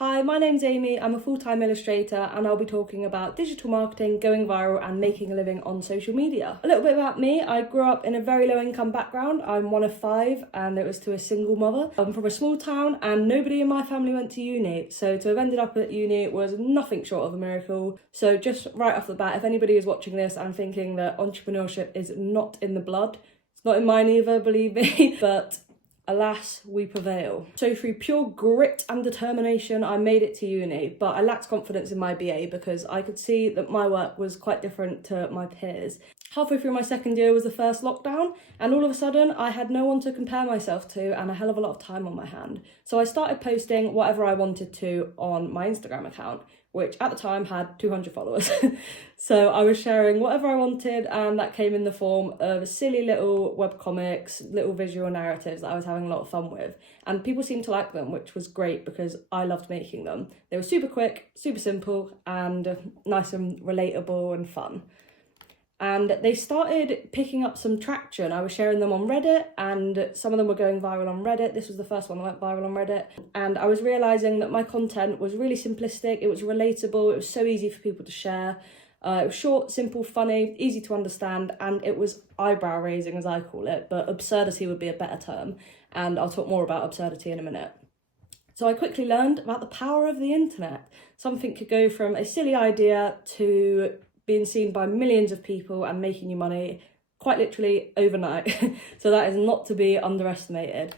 Hi, my name's Amy, I'm a full-time illustrator and I'll be talking about digital marketing, going viral and making a living on social media. A little bit about me, I grew up in a very low income background. I'm one of 5 and it was to a single mother. I'm from a small town and nobody in my family went to uni, so to have ended up at uni was nothing short of a miracle. So just right off the bat, if anybody is watching this and thinking that entrepreneurship is not in the blood, it's not in mine either, believe me, but alas, we prevail. So through pure grit and determination, I made it to uni, but I lacked confidence in my BA because I could see that my work was quite different to my peers. Halfway through my second year was the first lockdown, and all of a sudden I had no one to compare myself to and a hell of a lot of time on my hand. So I started posting whatever I wanted to on my Instagram account, which at the time had 200 followers. So I was sharing whatever I wanted, and that came in the form of silly little webcomics, little visual narratives that I was having a lot of fun with. And people seemed to like them, which was great because I loved making them. They were super quick, super simple, and nice and relatable and fun. And they started picking up some traction. I was sharing them on Reddit and some of them were going viral on Reddit. This was the first one that went viral on Reddit. And I was realising that my content was really simplistic, it was relatable, it was so easy for people to share. It was short, simple, funny, easy to understand, and it was eyebrow raising as I call it, but absurdity would be a better term. And I'll talk more about absurdity in a minute. So I quickly learned about the power of the internet. Something could go from a silly idea to being seen by millions of people and making you money quite literally overnight. So that is not to be underestimated.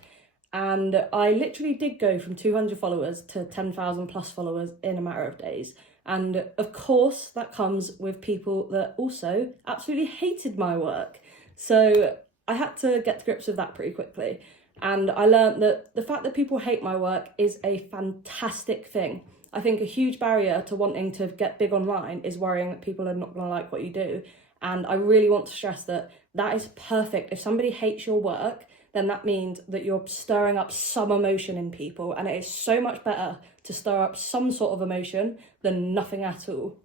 And I literally did go from 200 followers to 10,000 plus followers in a matter of days. And of course that comes with people that also absolutely hated my work. So I had to get to grips with that pretty quickly. And I learned that the fact that people hate my work is a fantastic thing. I think a huge barrier to wanting to get big online is worrying that people are not going to like what you do. And I really want to stress that that is perfect. If somebody hates your work, then that means that you're stirring up some emotion in people. And it is so much better to stir up some sort of emotion than nothing at all.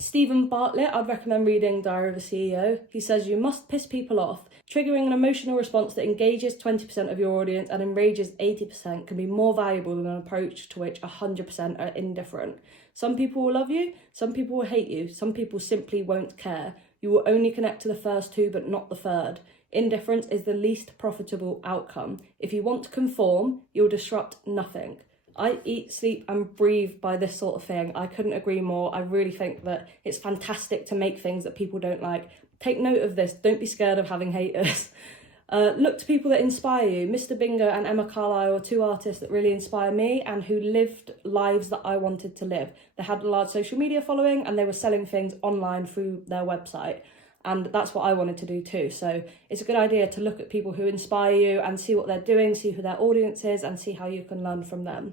Stephen Bartlett, I'd recommend reading Diary of a CEO. He says you must piss people off. Triggering an emotional response that engages 20% of your audience and enrages 80% can be more valuable than an approach to which 100% are indifferent. Some people will love you, some people will hate you, some people simply won't care. You will only connect to the first two but not the third. Indifference is the least profitable outcome. If you want to conform, you'll disrupt nothing. I eat, sleep and breathe by this sort of thing. I couldn't agree more. I really think that it's fantastic to make things that people don't like. Take note of this. Don't be scared of having haters. Look to people that inspire you. Mr. Bingo and Emma Carlisle are 2 artists that really inspire me and who lived lives that I wanted to live. They had a large social media following and they were selling things online through their website. And that's what I wanted to do too. So it's a good idea to look at people who inspire you and see what they're doing, see who their audience is and see how you can learn from them.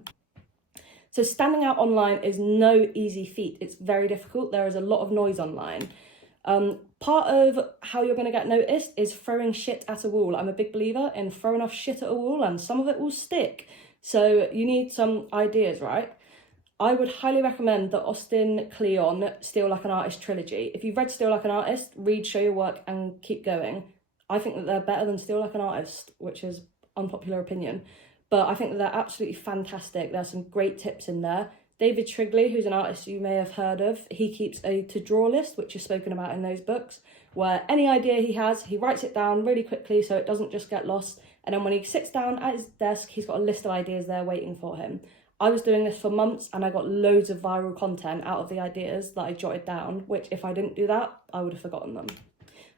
So standing out online is no easy feat. It's very difficult. There is a lot of noise online. Part of how you're going to get noticed is throwing shit at a wall. I'm a big believer in throwing off shit at a wall and some of it will stick. So you need some ideas, right? I would highly recommend the Austin Kleon Steal Like an Artist trilogy. If you've read Steal Like an Artist, read Show Your Work and keep going. I think that they're better than Steal Like an Artist, which is unpopular opinion. But I think that they're absolutely fantastic. There's some great tips in there. David Shrigley, who's an artist you may have heard of, he keeps a to-draw list, which is spoken about in those books, where any idea he has, he writes it down really quickly so it doesn't just get lost. And then when he sits down at his desk, he's got a list of ideas there waiting for him. I was doing this for months and I got loads of viral content out of the ideas that I jotted down, which if I didn't do that, I would have forgotten them.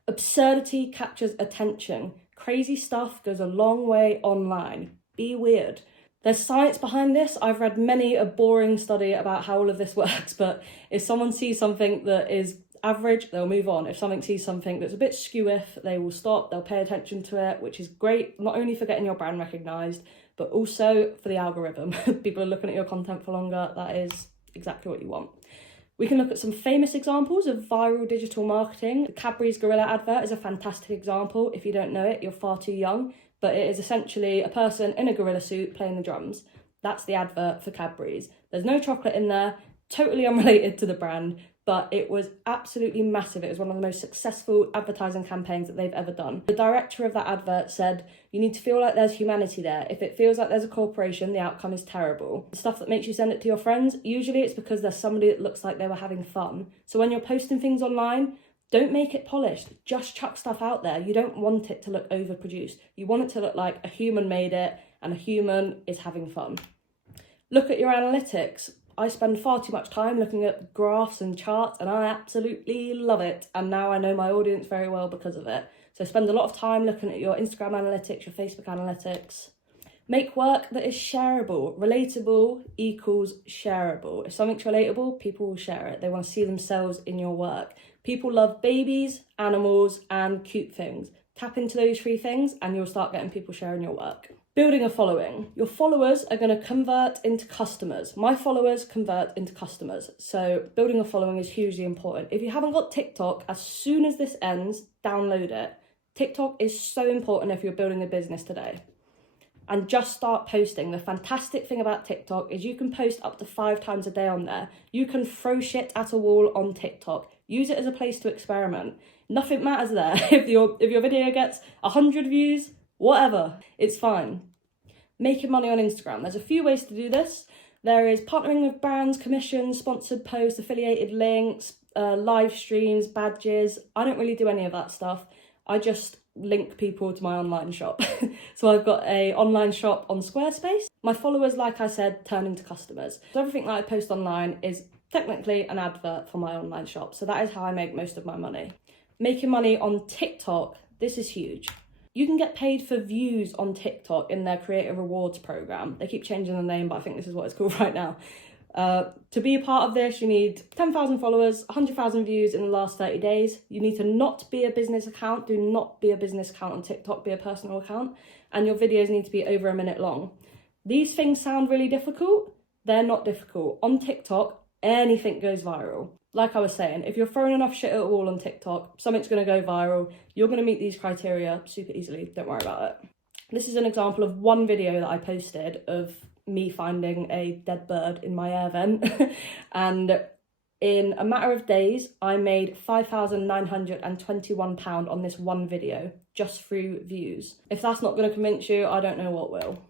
Absurdity captures attention. Crazy stuff goes a long way online. Be weird. There's science behind this. I've read many a boring study about how all of this works, but if someone sees something that is average, they'll move on. If something sees something that's a bit skew-iff, they will stop, they'll pay attention to it, which is great, not only for getting your brand recognised, but also for the algorithm. People are looking at your content for longer. That is exactly what you want. We can look at some famous examples of viral digital marketing. The Cadburys Gorilla advert is a fantastic example. If you don't know it, you're far too young, but it is essentially a person in a gorilla suit playing the drums. That's the advert for Cadburys. There's no chocolate in there, totally unrelated to the brand. but it was absolutely massive. It was one of the most successful advertising campaigns that they've ever done. The director of that advert said, you need to feel like there's humanity there. If it feels like there's a corporation, the outcome is terrible. The stuff that makes you send it to your friends, usually it's because there's somebody that looks like they were having fun. So when you're posting things online, don't make it polished. Just chuck stuff out there. You don't want it to look overproduced. You want it to look like a human made it and a human is having fun. Look at your analytics. I spend far too much time looking at graphs and charts, and I absolutely love it. And now I know my audience very well because of it. So spend a lot of time looking at your Instagram analytics, your Facebook analytics. Make work that is shareable. Relatable equals shareable. If something's relatable, people will share it. They want to see themselves in your work. People love babies, animals, and cute things. Tap into those 3 things and you'll start getting people sharing your work. Building a following. Your followers are going to convert into customers. My followers convert into customers. So building a following is hugely important. If you haven't got TikTok, as soon as this ends, download it. TikTok is so important if you're building a business today. And just start posting. The fantastic thing about TikTok is you can post up to 5 times a day on there. You can throw shit at a wall on TikTok. Use it as a place to experiment. Nothing matters there. If your video gets 100 views, whatever, it's fine. Making money on Instagram. There's a few ways to do this. There is partnering with brands, commissions, sponsored posts, affiliated links, live streams, badges. I don't really do any of that stuff. I just link people to my online shop. So I've got an online shop on Squarespace. My followers, like I said, turn into customers. So everything that I post online is technically an advert for my online shop. So that is how I make most of my money. Making money on TikTok. This is huge. You can get paid for views on TikTok in their creator rewards program. They keep changing the name, but I think this is what it's called right now. To be a part of this, you need 10,000 followers, 100,000 views in the last 30 days. You need to not be a business account. Do not be a business account on TikTok, be a personal account. And your videos need to be over a minute long. These things sound really difficult. They're not difficult. On TikTok, anything goes viral. Like I was saying, if you're throwing enough shit at a wall on TikTok, something's going to go viral. You're going to meet these criteria super easily. Don't worry about it. This is an example of one video that I posted of me finding a dead bird in my air vent. And in a matter of days, I made £5,921 on this one video, just through views. If that's not going to convince you, I don't know what will.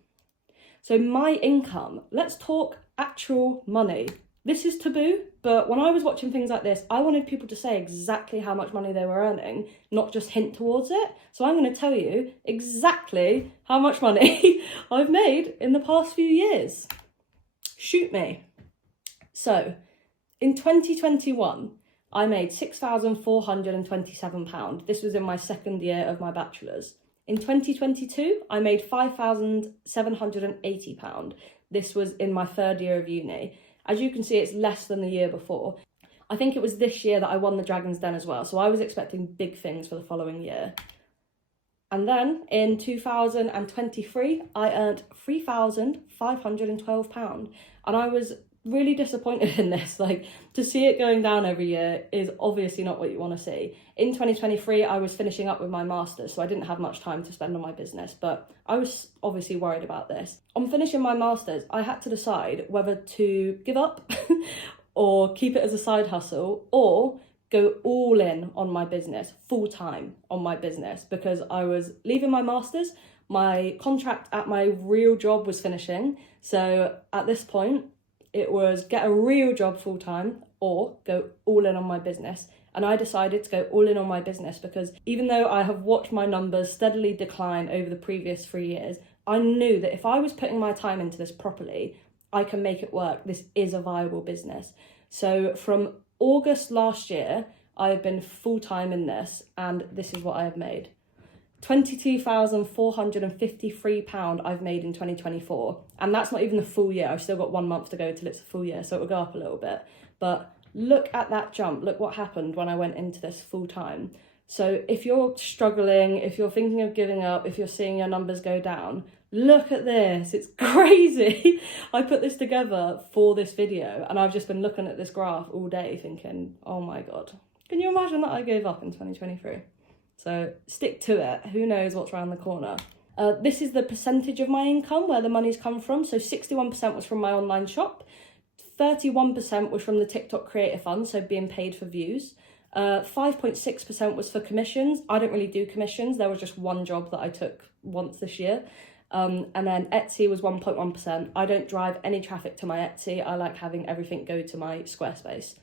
So my income, let's talk actual money. This is taboo, but when I was watching things like this, I wanted people to say exactly how much money they were earning, not just hint towards it. So I'm going to tell you exactly how much money I've made in the past few years. Shoot me. So in 2021, I made £6,427. This was in my second year of my bachelor's. In 2022, I made £5,780. This was in my third year of uni. As you can see, it's less than the year before. I think it was this year that I won the Dragon's Den as well, so I was expecting big things for the following year. And then in 2023, I earned £3,512, and I was really disappointed in this. Like, to see it going down every year is obviously not what you want to see. In 2023, I was finishing up with my master's, so I didn't have much time to spend on my business, but I was obviously worried about this. On finishing my master's, I had to decide whether to give up or keep it as a side hustle, or go all in on my business, full time on my business, because I was leaving my master's. My contract at my real job was finishing. So at this point, it was get a real job full time or go all in on my business. And I decided to go all in on my business because even though I have watched my numbers steadily decline over the previous 3 years, I knew that if I was putting my time into this properly, I can make it work. This is a viable business. So from August last year, I have been full time in this, and this is what I have made. £22,453 I've made in 2024, and that's not even the full year. I've still got 1 month to go till it's a full year, so it'll go up a little bit. But look at that jump. Look what happened when I went into this full time. So if you're struggling, if you're thinking of giving up, if you're seeing your numbers go down, look at this. It's crazy. I put this together for this video, and I've just been looking at this graph all day thinking, oh my God, can you imagine that I gave up in 2023? So stick to it. Who knows what's around the corner? This is the percentage of my income where the money's come from. So 61% was from my online shop, 31% was from the TikTok Creator Fund, so being paid for views. 5.6% was for commissions. I don't really do commissions. There was just one job that I took once this year. And then Etsy was 1.1%. I don't drive any traffic to my Etsy. I like having everything go to my Squarespace.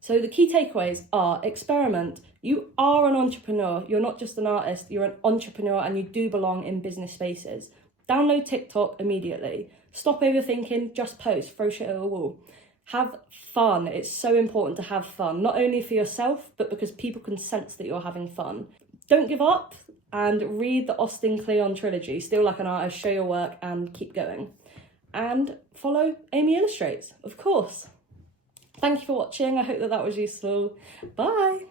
So the key takeaways are: experiment. You are an entrepreneur. You're not just an artist. You're an entrepreneur and you do belong in business spaces. Download TikTok immediately. Stop overthinking, just post, throw shit at a wall. Have fun. It's so important to have fun, not only for yourself, but because people can sense that you're having fun. Don't give up and read the Austin Kleon trilogy, Steal Like an Artist, Show Your Work, and keep going. And follow Amy Illustrates, of course. Thank you for watching. I hope that was useful. Bye.